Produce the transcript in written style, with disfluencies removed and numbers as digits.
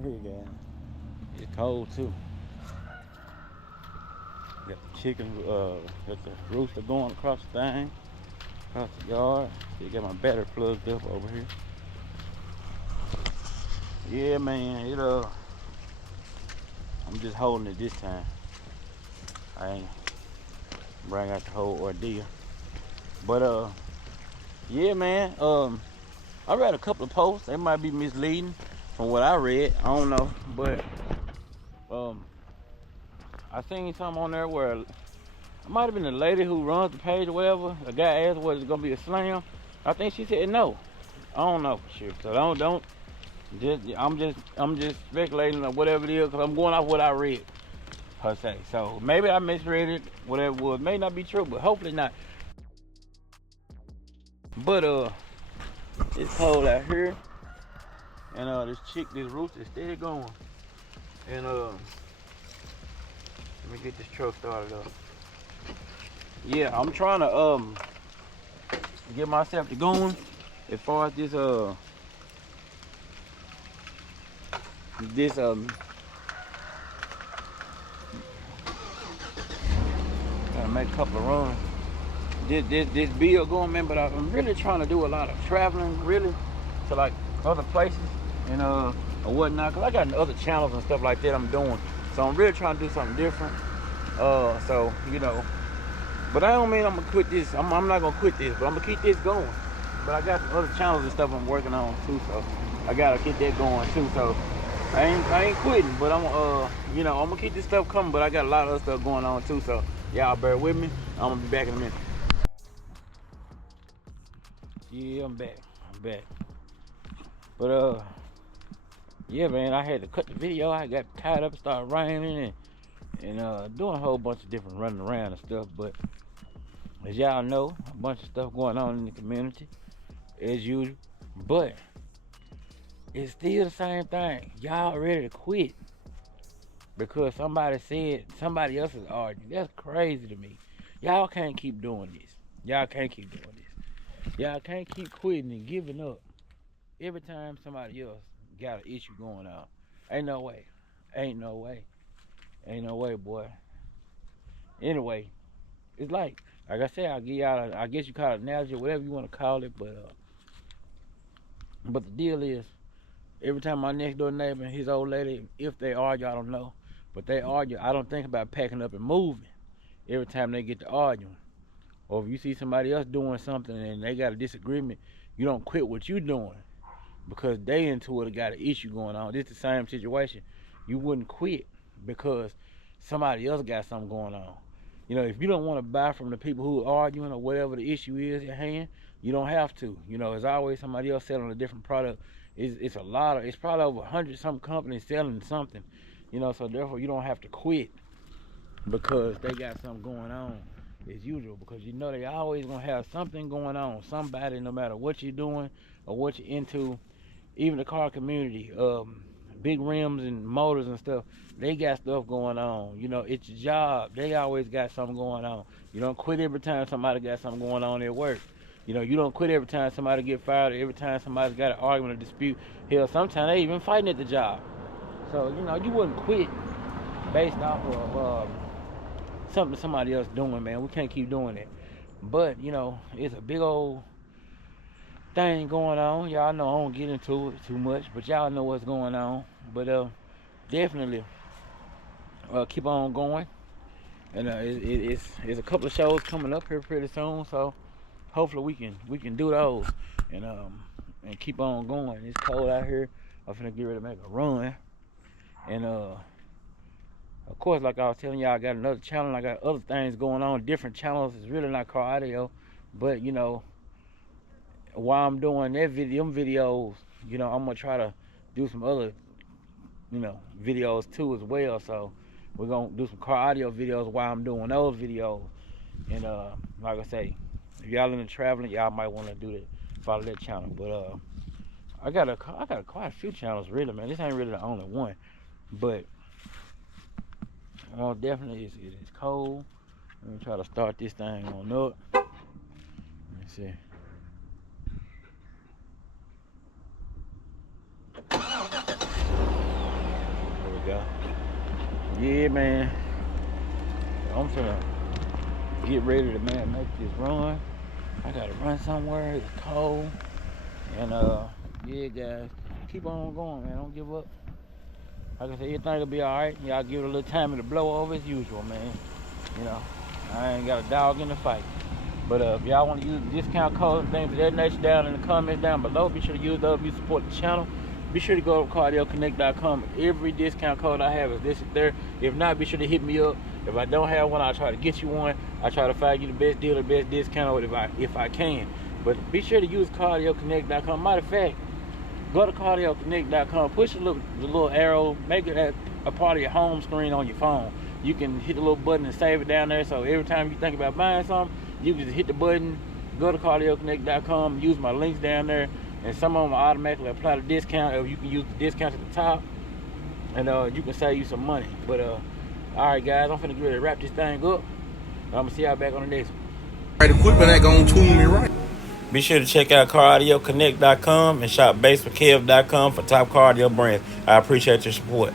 right here, guys. It's cold too. Got the chicken, got the rooster going across the thing, across the yard. See, got my battery plugged up over here. Yeah, man, I'm just holding it this time. I ain't bring out the whole ordeal. But yeah, man, I read a couple of posts. They might be misleading from what I read. I don't know, but I seen something on there where it might have been the lady who runs the page or whatever. A guy asked, "Was it gonna be a slam?" I think she said no. I don't know for sure. So don't. I'm just speculating or whatever it is, because I'm going off what I read per se. So maybe I misread it. Whatever it was, may not be true, but hopefully not. But it's cold out here, and this rooster is steady going. And let me get this truck started up. Yeah, I'm trying to get myself to going as far as this gotta make a couple of runs. This bill going, man, but I'm really trying to do a lot of traveling, really, to like other places and or whatnot, because I got other channels and stuff like that I'm doing. So I'm really trying to do something different. So, but I don't mean I'm gonna quit this. I'm not gonna quit this, but I'm gonna keep this going. But I got some other channels and stuff I'm working on too, so I gotta get that going too. So I ain't quitting, but I'm I'm gonna keep this stuff coming. But I got a lot of other stuff going on too, so y'all bear with me. I'm gonna be back in a minute. Yeah, I'm back. But yeah, man, I had to cut the video. I got tied up, started raining, and doing a whole bunch of different running around and stuff. But as y'all know, a bunch of stuff going on in the community as usual. But it's still the same thing. Y'all ready to quit because somebody said somebody else is arguing. That's crazy to me. Y'all can't keep doing this. Y'all can't keep doing this. Y'all can't keep quitting and giving up every time somebody else got an issue going on. Ain't no way. Ain't no way. Ain't no way, boy. Anyway, it's like I said, I'll give y'all, I guess you call it an analogy, whatever you want to call it, but the deal is, every time my next door neighbor and his old lady, if they argue, I don't know, but they argue, I don't think about packing up and moving every time they get to arguing. Or if you see somebody else doing something and they got a disagreement, you don't quit what you doing because they into it got an issue going on. It's the same situation. You wouldn't quit because somebody else got something going on. If you don't want to buy from the people who are arguing or whatever the issue is at hand, you don't have to. There's always somebody else selling a different product. It's probably over 100-some companies selling something. So therefore you don't have to quit because they got something going on as usual, because they always gonna have something going on. Somebody, no matter what you're doing or what you're into, even the car community, big rims and motors and stuff, they got stuff going on. It's your job. They always got something going on. You don't quit every time somebody got something going on at work. You don't quit every time somebody get fired, or every time somebody's got an argument or dispute. Hell, sometimes they even fighting at the job. So, you wouldn't quit based off of something somebody else doing, man. We can't keep doing it. But, it's a big old thing going on. Y'all know I don't get into it too much, but y'all know what's going on. But definitely keep on going. And it's a couple of shows coming up here pretty soon, so hopefully we can do those and keep on going. It's cold out here. I'm finna get ready to make a run. And of course, like I was telling y'all, I got another channel. I got other things going on, different channels. It's really not car audio, but while I'm doing them videos, I'm gonna try to do some other videos too as well. So we're gonna do some car audio videos while I'm doing those videos. And like I say, if y'all into traveling, y'all might want to do that, follow that channel. But I got quite a few channels, really, man. This ain't really the only one, but definitely it is cold. Let me try to start this thing on up. Let's see. we go. Yeah, man. I'm finna get ready to, man, make this run. I gotta run somewhere. It's cold. And, yeah, guys. Keep on going, man. Don't give up. Like I said, everything will be alright. Y'all give it a little time to blow over as usual, man. You know, I ain't got a dog in the fight. But if y'all want to use the discount code and things of that nature down in the comments down below, be sure to use those if you support the channel. Be sure to go to cardioconnect.com. Every discount code I have is listed there. If not, be sure to hit me up. If I don't have one, I'll try to get you one. I try to find you the best deal, the best discount if I can. But be sure to use cardioconnect.com. Matter of fact, go to cardioconnect.com, push the little arrow, make it a part of your home screen on your phone. You can hit the little button and save it down there, so every time you think about buying something, you can just hit the button, go to cardioconnect.com, use my links down there, and some of them will automatically apply the discount, or you can use the discount at the top, and you can save you some money. But alright guys, I'm finna get ready to wrap this thing up. I'm gonna see y'all back on the next one. Right, equipment ain't gonna tune me right. Be sure to check out cardioconnect.com and shop BASSWITHKEV.com for top cardio brands. I appreciate your support.